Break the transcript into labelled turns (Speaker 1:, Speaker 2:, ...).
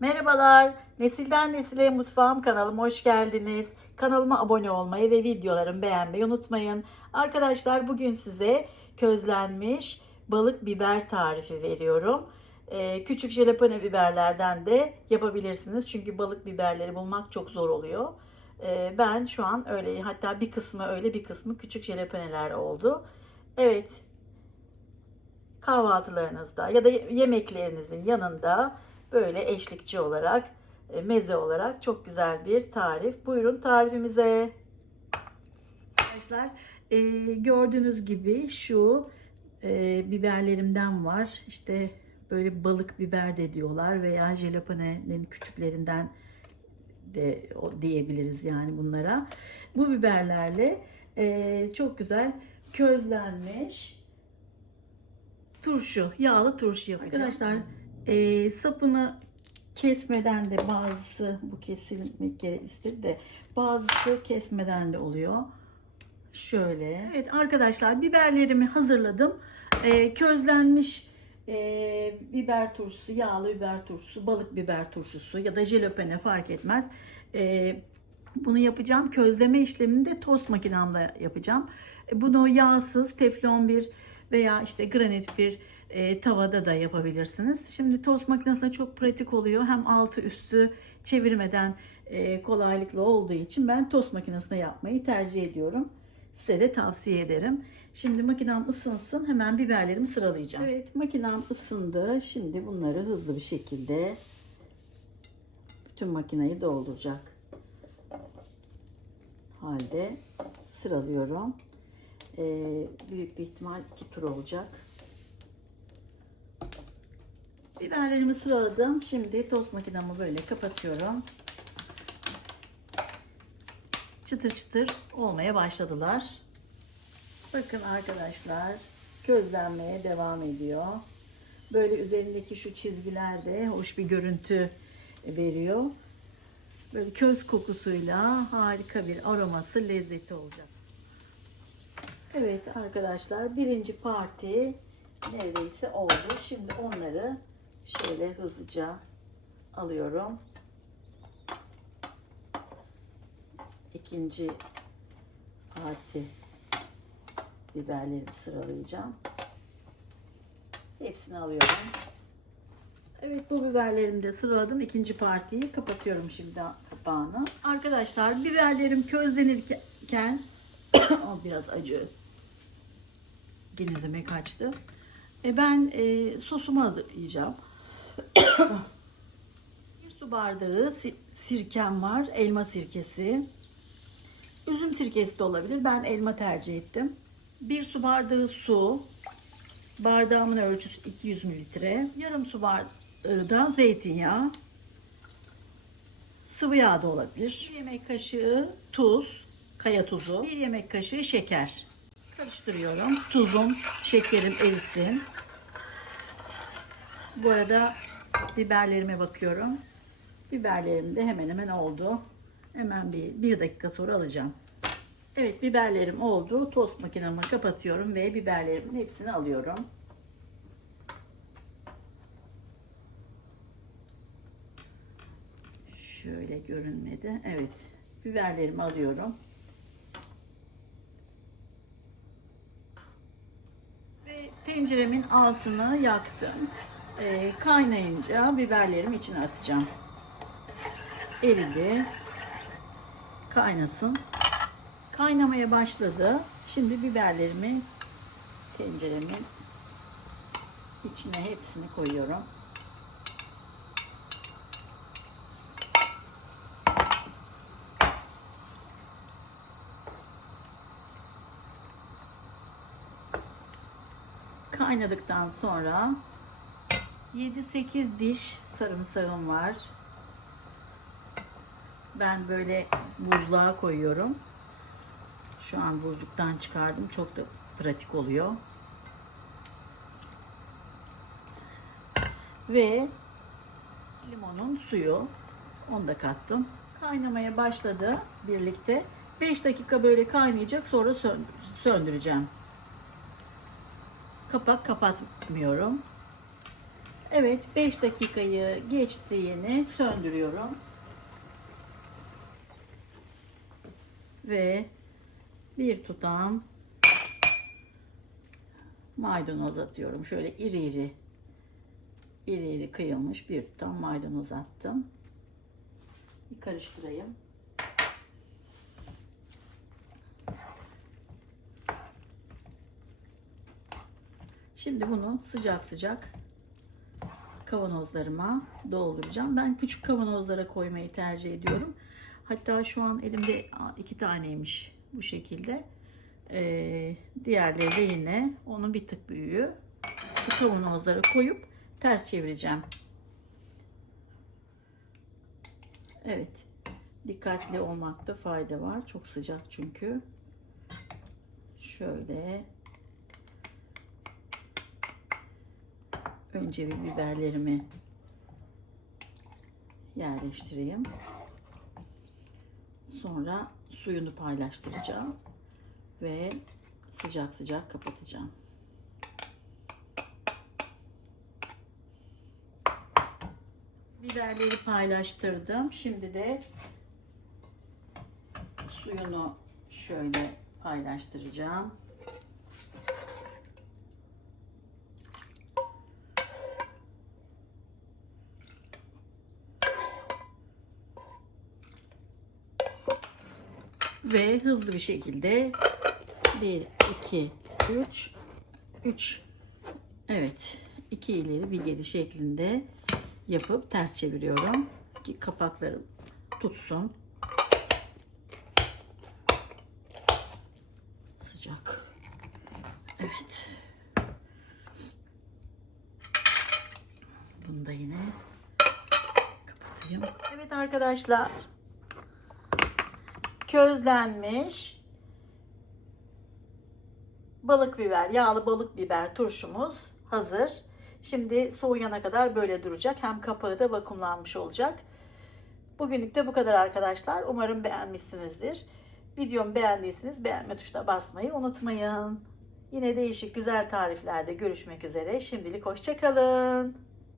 Speaker 1: Merhabalar, Nesilden Nesile Mutfağım kanalıma hoş geldiniz. Kanalıma abone olmayı ve videolarımı beğenmeyi unutmayın. Arkadaşlar bugün size közlenmiş balık biber tarifi veriyorum. Ee, küçük jalapeno biberlerden de yapabilirsiniz. Çünkü balık biberleri bulmak çok zor oluyor. Ee, ben şu an öyle hatta bir kısmı öyle bir kısmı küçük jalapeneler oldu. Evet kahvaltılarınızda ya da yemeklerinizin yanında böyle eşlikçi olarak, e, meze olarak çok güzel bir tarif. Buyurun tarifimize. Arkadaşlar e, gördüğünüz gibi şu e, biberlerimden var. İşte böyle balık biber de diyorlar veya jalapene'nin küçüklerinden de o diyebiliriz yani bunlara. Bu biberlerle e, çok güzel közlenmiş turşu, yağlı turşu yapacağım. Arkadaşlar e, sapını kesmeden de bazısı bu kesilmek gere de bazısı kesmeden de oluyor. Şöyle. Evet arkadaşlar biberlerimi hazırladım. E, közlenmiş e, biber turşusu, yağlı biber turşusu, balık biber turşusu ya da jalapeno fark etmez. E, bunu yapacağım. Közleme işlemini de tost makinemde yapacağım. E, bunu yağsız teflon bir veya işte granit bir e, tavada da yapabilirsiniz. Şimdi tost makinesinde çok pratik oluyor. Hem altı üstü çevirmeden e, kolaylıkla olduğu için ben tost makinesinde yapmayı tercih ediyorum. Size de tavsiye ederim. Şimdi makinem ısınsın hemen biberlerimi sıralayacağım. Evet makinem ısındı. Şimdi bunları hızlı bir şekilde bütün makineyi dolduracak halde sıralıyorum. Ee, büyük bir ihtimal iki tur olacak. Biberlerimi sıraladım. Şimdi tost makinamı böyle kapatıyorum. Çıtır çıtır olmaya başladılar. Bakın arkadaşlar közlenmeye devam ediyor. Böyle üzerindeki şu çizgiler de hoş bir görüntü veriyor. Böyle köz kokusuyla harika bir aroması, lezzeti olacak. Evet arkadaşlar birinci parti neredeyse oldu. Şimdi onları şöyle hızlıca alıyorum. İkinci parti biberlerimi sıralayacağım. Hepsini alıyorum. Evet bu biberlerimi de sıraladım. İkinci partiyi kapatıyorum şimdi kapağını. Arkadaşlar biberlerim közlenirken o biraz acı genizime kaçtı. E ben e, sosumu hazırlayacağım. Bir su bardağı si- sirkem var. Elma sirkesi. Üzüm sirkesi de olabilir. Ben elma tercih ettim. Bir su bardağı su. Bardağımın ölçüsü 200 mililitre. Yarım su bardağı da zeytinyağı. Sıvı yağ da olabilir. Bir yemek kaşığı tuz, kaya tuzu. Bir yemek kaşığı şeker. Karıştırıyorum. Tuzum, şekerim erisin. Bu arada biberlerime bakıyorum. Biberlerim de hemen hemen oldu. Hemen bir, bir dakika sonra alacağım. Evet biberlerim oldu. Tost makinemi kapatıyorum ve biberlerimin hepsini alıyorum. Şöyle görünmedi. Evet biberlerimi alıyorum. Ve tenceremin altını yaktım. Ee, kaynayınca biberlerimi içine atacağım. Eridi. Kaynasın. Kaynamaya başladı. Şimdi biberlerimi tenceremin içine hepsini koyuyorum. Kaynadıktan sonra 7-8 diş sarımsağım var. Ben böyle buzluğa koyuyorum. Şu an buzluktan çıkardım. Çok da pratik oluyor. Ve limonun suyu. Onu da kattım. Kaynamaya başladı birlikte. 5 dakika böyle kaynayacak. Sonra söndüreceğim. Kapak kapatmıyorum. Evet 5 dakikayı geçtiğini söndürüyorum. Ve bir tutam maydanoz atıyorum. Şöyle iri iri iri iri kıyılmış bir tutam maydanoz attım. Bir karıştırayım. Şimdi bunu sıcak sıcak kavanozlarıma dolduracağım. Ben küçük kavanozlara koymayı tercih ediyorum. Hatta şu an elimde iki taneymiş bu şekilde. Ee, diğerleri de yine onun bir tık büyüğü. Bu kavanozlara koyup ters çevireceğim. Evet. Dikkatli olmakta fayda var. Çok sıcak çünkü. Şöyle önce bir biberlerimi yerleştireyim. Sonra suyunu paylaştıracağım ve sıcak sıcak kapatacağım. Biberleri paylaştırdım. Şimdi de suyunu şöyle paylaştıracağım. Ve hızlı bir şekilde 1, 2, 3, 3 Evet. iki ileri bir geri şeklinde yapıp ters çeviriyorum ki kapakları tutsun. Sıcak. Evet. Bunu da yine kapatayım. Evet arkadaşlar. Közlenmiş balık biber, yağlı balık biber turşumuz hazır. Şimdi soğuyana kadar böyle duracak. Hem kapağı da vakumlanmış olacak. Bugünlük de bu kadar arkadaşlar. Umarım beğenmişsinizdir. Videomu beğendiyseniz beğenme tuşuna basmayı unutmayın. Yine değişik güzel tariflerde görüşmek üzere. Şimdilik hoşçakalın.